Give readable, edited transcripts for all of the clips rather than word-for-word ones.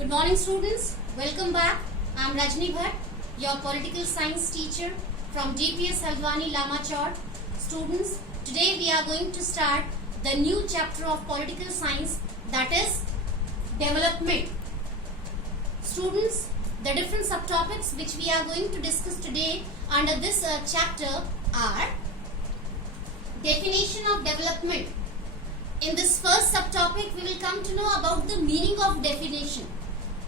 Good morning students, welcome back. I am Rajni Bhatt, your political science teacher from DPS Haldwani Lamachar. Students, today we are going to start the new chapter of political science, that is development. Students, the different subtopics which we are going to discuss today under this chapter are definition of development. In this first subtopic, we will come to know about the meaning of definition.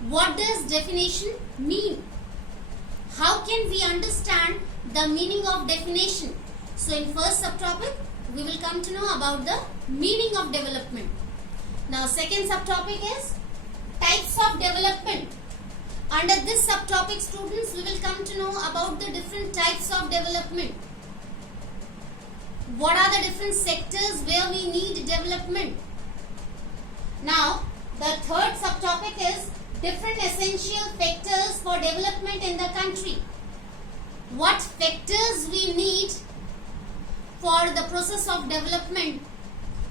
What does definition mean? How can we understand the meaning of definition? So in first subtopic, we will come to know about the meaning of development. Now second subtopic is types of development. Under this subtopic, students, we will come to know about the different types of development. What are the different sectors where we need development? Now, the third subtopic is different essential factors for development in the country. What factors we need for the process of development?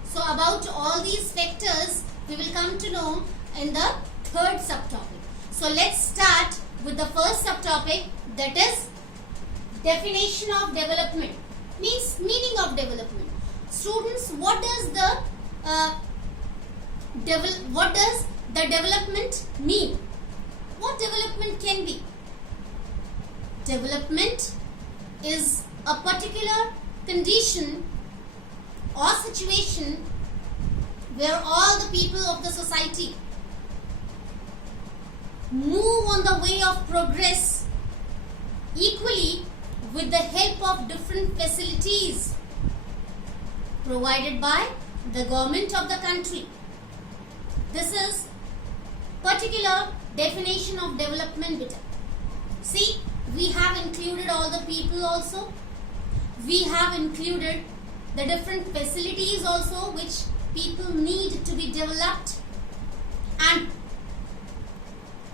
So, about all these factors, we will come to know in the third subtopic. So, let's start with the first subtopic, that is definition of development. Means meaning of development. Students, what does the development mean? What development can be? Development is a particular condition or situation where all the people of the society move on the way of progress equally with the help of different facilities provided by the government of the country. This is particular definition of development beta. See, we have included all the people also. We have included the different facilities also which people need to be developed, and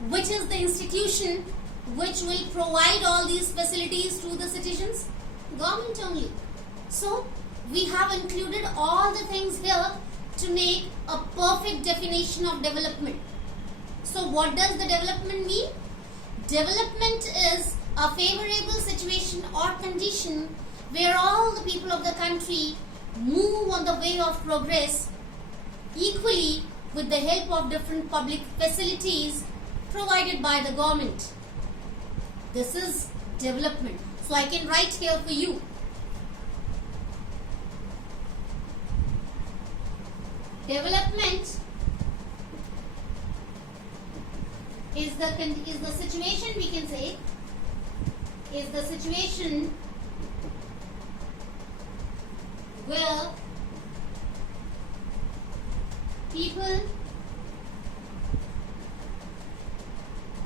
which is the institution which will provide all these facilities to the citizens? Government only. So, we have included all the things here to make a perfect definition of development. So, what does the development mean? Development is a favorable situation or condition where all the people of the country move on the way of progress equally with the help of different public facilities provided by the government. This is development. So I can write here for you. Development is the situation, we can say, is the situation where people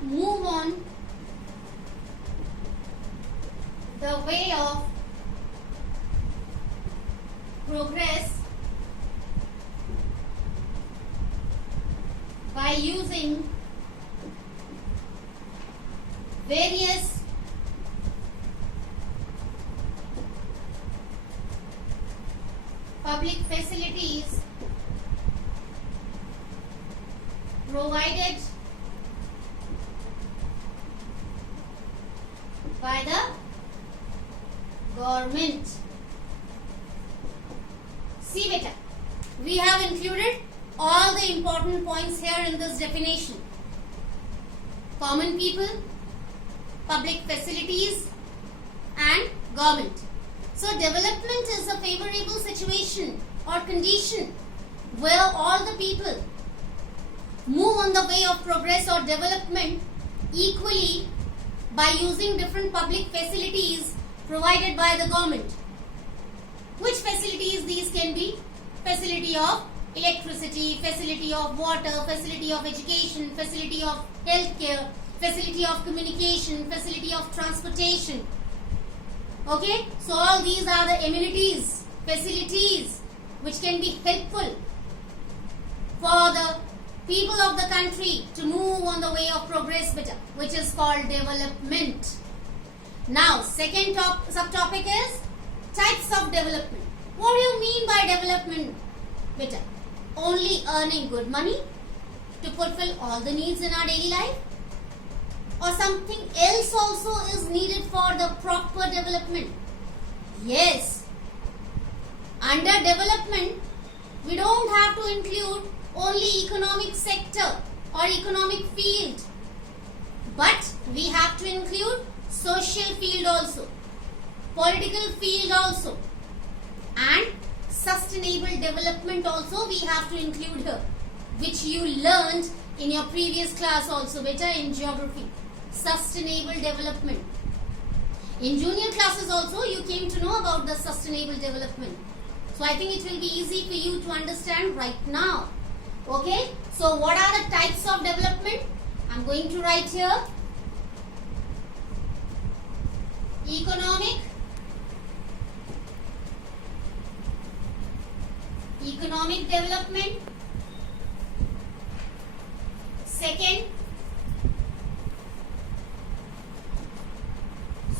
move on the way of progress by using various public facilities provided by the government. See beta, we have included all the important points here in this definition. Common people, public facilities and government. So development is a favorable situation or condition where all the people move on the way of progress or development equally by using different public facilities provided by the government. Which facilities these can be? Facility of electricity, facility of water, facility of education, facility of healthcare, facility of communication, facility of transportation. Okay, so all these are the amenities, facilities which can be helpful for the people of the country to move on the way of progress, which is called development. Now, second subtopic is types of development. What do you mean by development? Beta, only earning good money, to fulfill all the needs in our daily life? Or something else also is needed for the proper development? Yes. Under development, we don't have to include only economic sector or economic field, but we have to include social field also, political field also, and sustainable development also we have to include here, which you learned in your previous class also, beta, in geography. Sustainable development. In junior classes also you came to know about the sustainable development. So I think it will be easy for you to understand right now. Okay, so what are the types of development? I'm going to write here. Economic development. Second,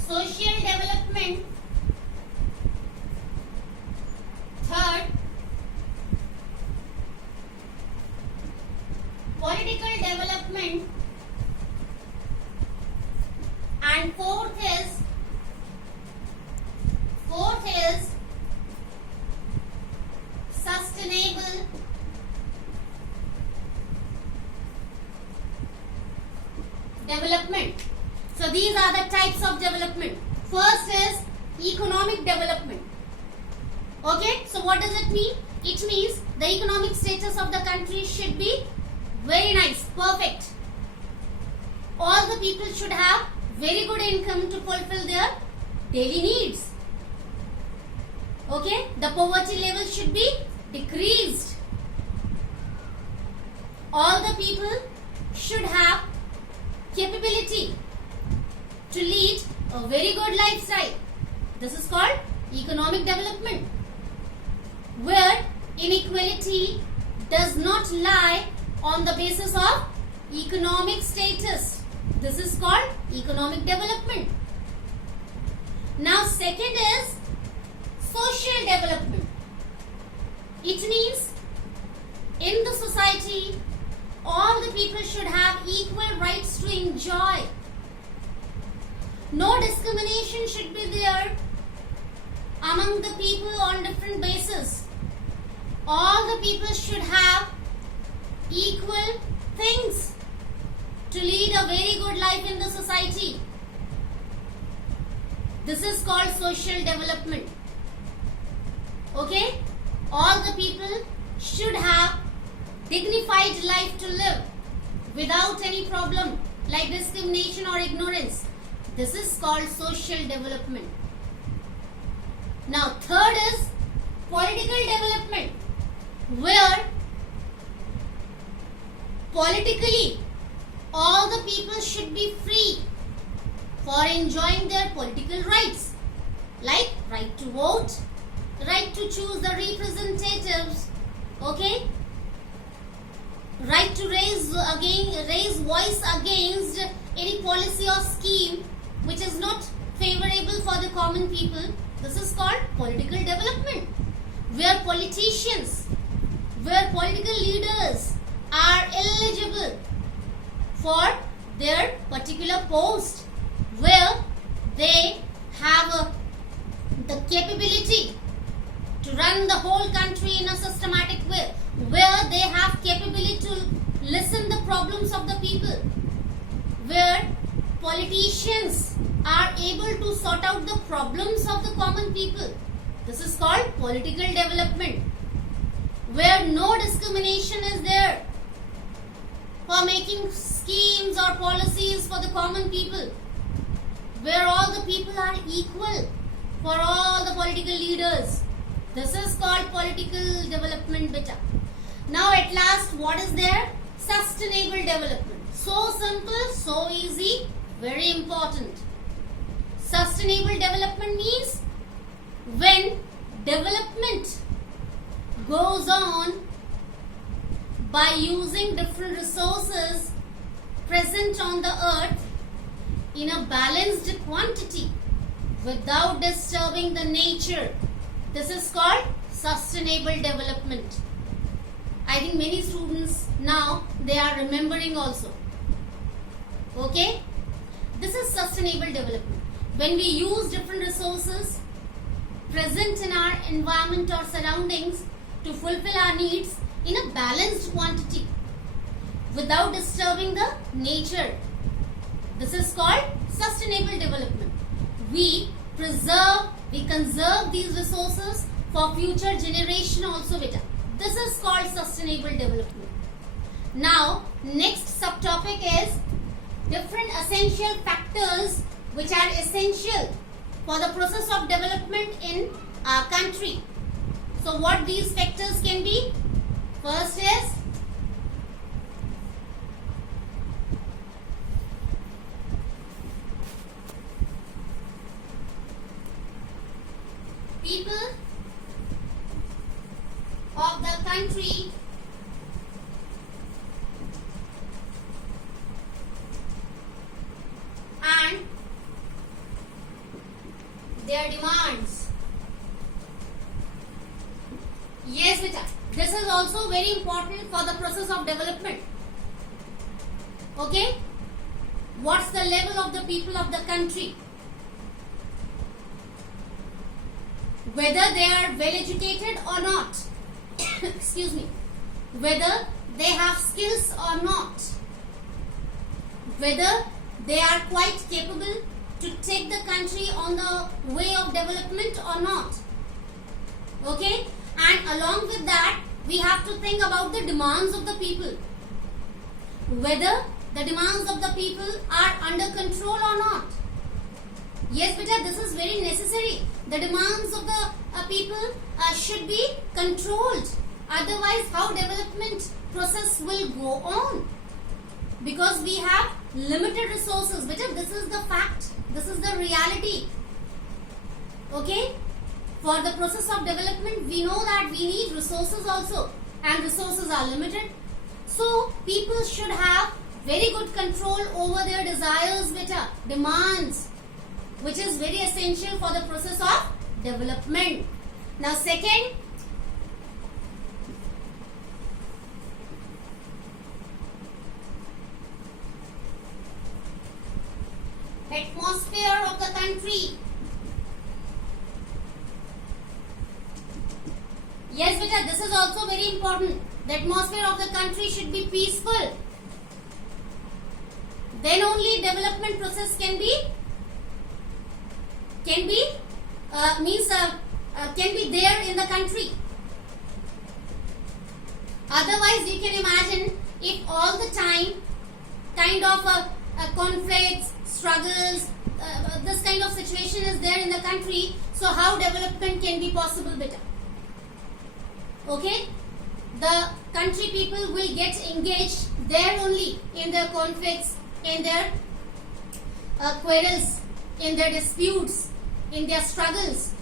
social development. Third, political development. And fourth is sustainable development. So these are the types of development. First is economic development. Okay, so what does it mean? It means the economic status of the country should be very nice, perfect. All the people should have very good income to fulfill their daily needs. Okay, the poverty level should be decreased. All the people should have capability to lead a very good lifestyle. This is called economic development, where inequality does not lie on the basis of economic status. This is called economic development. Now second is social development. It means in the society all the people should have equal rights to enjoy. No discrimination should be there among the people on different basis. All the people should have equal things to lead a very good life in the society. This is called social development. Okay? All the people should have dignified life to live without any problem like discrimination or ignorance. This is called social development. Now third is political development, where politically all the people should be free for enjoying their political rights, like right to vote, right to choose the representatives, okay, right to raise voice against any policy or scheme which is not favorable for the common people. This is called political development, where politicians, where political leaders are eligible for their particular post, where they have the capability to run the whole country in a systematic way, where they have capability to listen the problems of the people, where politicians are able to sort out the problems of the common people. This is called political development, where no discrimination is there for making schemes or policies for the common people, where all the people are equal for all the political leaders. This is called political development, beta. Now at last, what is there? Sustainable development. So simple, so easy, very important. Sustainable development means when development goes on by using different resources present on the earth in a balanced quantity without disturbing the nature. This is called sustainable development. I think many students now they are remembering also. Okay, this is sustainable development. When we use different resources present in our environment or surroundings to fulfill our needs in a balanced quantity without disturbing the nature. This is called sustainable development. We conserve these resources for future generation also, beta. This is called sustainable development. Now, next subtopic is different essential factors which are essential for the process of development in our country. So, what these factors can be? First is people of the country and their demands. Yes, beta. This is also very important for the process of development. Okay? What's the level of the people of the country? Whether they are well educated or not. Excuse me. Whether they have skills or not. Whether they are quite capable to take the country on the way of development or not. Okay? And along with that, we have to think about the demands of the people. Whether the demands of the people are under control or not. Yes, beta, this is very necessary. The demands of the people should be controlled. Otherwise, how development process will go on? Because we have limited resources. Beta, this is the fact. This is the reality. Okay? For the process of development, we know that we need resources also. And resources are limited. So, people should have very good control over their desires, beta, demands, which is very essential for the process of development. Now, second, atmosphere of the country. Yes, beta, this is also very important. The atmosphere of the country should be peaceful. Then only development process can be there in the country. Otherwise, you can imagine if all the time kind of conflicts, struggles, this kind of situation is there in the country. So how development can be possible, beta? Okay, the country people will get engaged there only in their conflicts, in their quarrels, in their disputes, in their struggles.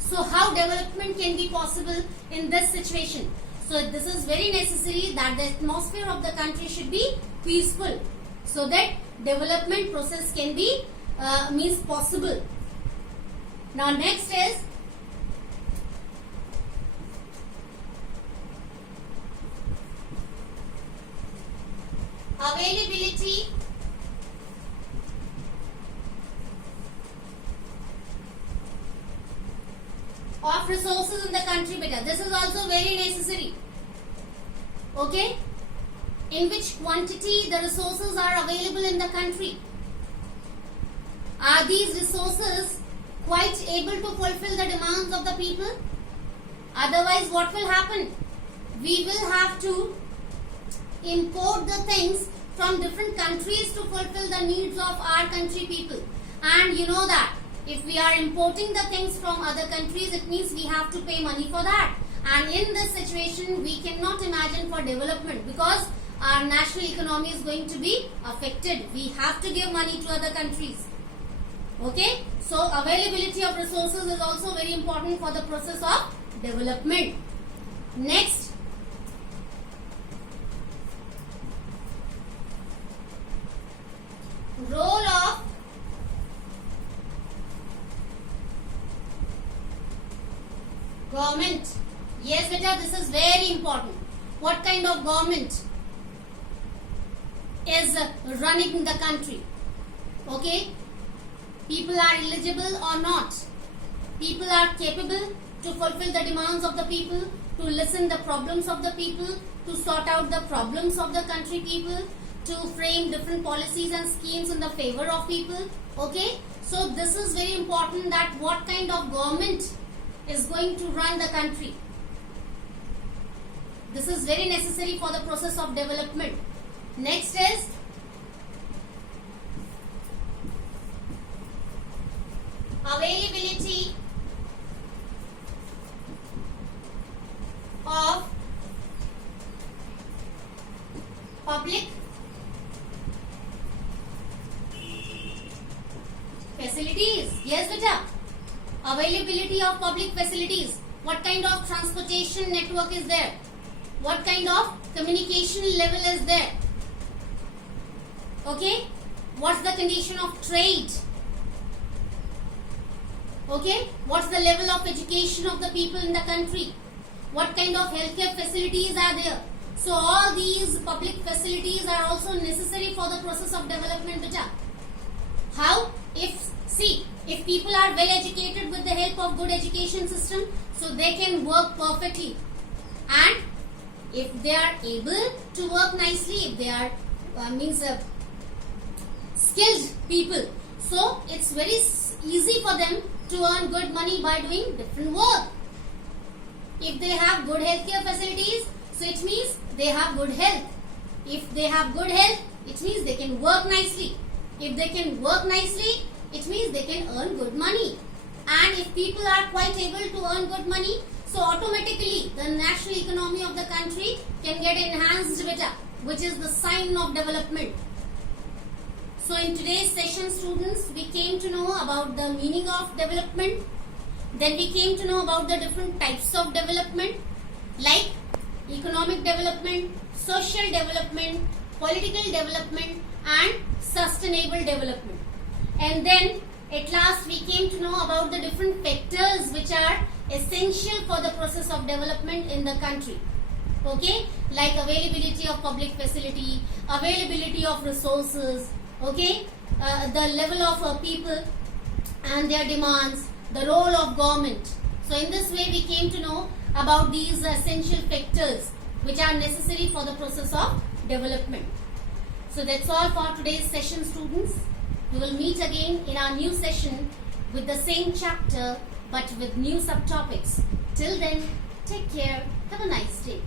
So how development can be possible in this situation? So this is very necessary that the atmosphere of the country should be peaceful, so that development process can be possible. Now next is availability of resources in the country, beta. This is also very necessary. Okay? In which quantity the resources are available in the country. Are these resources quite able to fulfill the demands of the people? Otherwise, what will happen? We will have to import the things from different countries to fulfill the needs of our country people. And you know that if we are importing the things from other countries, it means we have to pay money for that. And in this situation, we cannot imagine for development, because our national economy is going to be affected. We have to give money to other countries. Okay? So availability of resources is also very important for the process of development. Next, role of government. Yes, beta, this is very important. what kind of government is running the country. Okay, people are eligible or not, people are capable to fulfill the demands of the people, to listen the problems of the people, to sort out the problems of the country people, to frame different policies and schemes in the favor of people. Okay, so this is very important, that what kind of government is going to run the country. This is very necessary for the process of development. Next is availability of public facilities. Yes, beta. Availability of public facilities. What kind of transportation network is there? What kind of communication level is there? Okay. What's the condition of trade? Okay. What's the level of education of the people in the country? What kind of healthcare facilities are there? So all these public facilities are also necessary for the process of development, beta. How? If people are well educated with the help of good education system, so they can work perfectly. And if they are able to work nicely, if they are skilled people, so it's very easy for them to earn good money by doing different work. If they have good healthcare facilities, so it means they have good health. If they have good health, it means they can work nicely. If they can work nicely, it means they can earn good money. And if people are quite able to earn good money, so automatically the national economy of the country can get enhanced beta, which is the sign of development. So in today's session, students, we came to know about the meaning of development. Then we came to know about the different types of development, like economic development, social development, political development and sustainable development. And then at last we came to know about the different factors which are essential for the process of development in the country. Okay, like availability of public facility, availability of resources, okay, the level of people and their demands, the role of government. So in this way we came to know about these essential factors which are necessary for the process of development. So that's all for today's session, students. We will meet again in our new session with the same chapter but with new subtopics. Till then, take care. Have a nice day.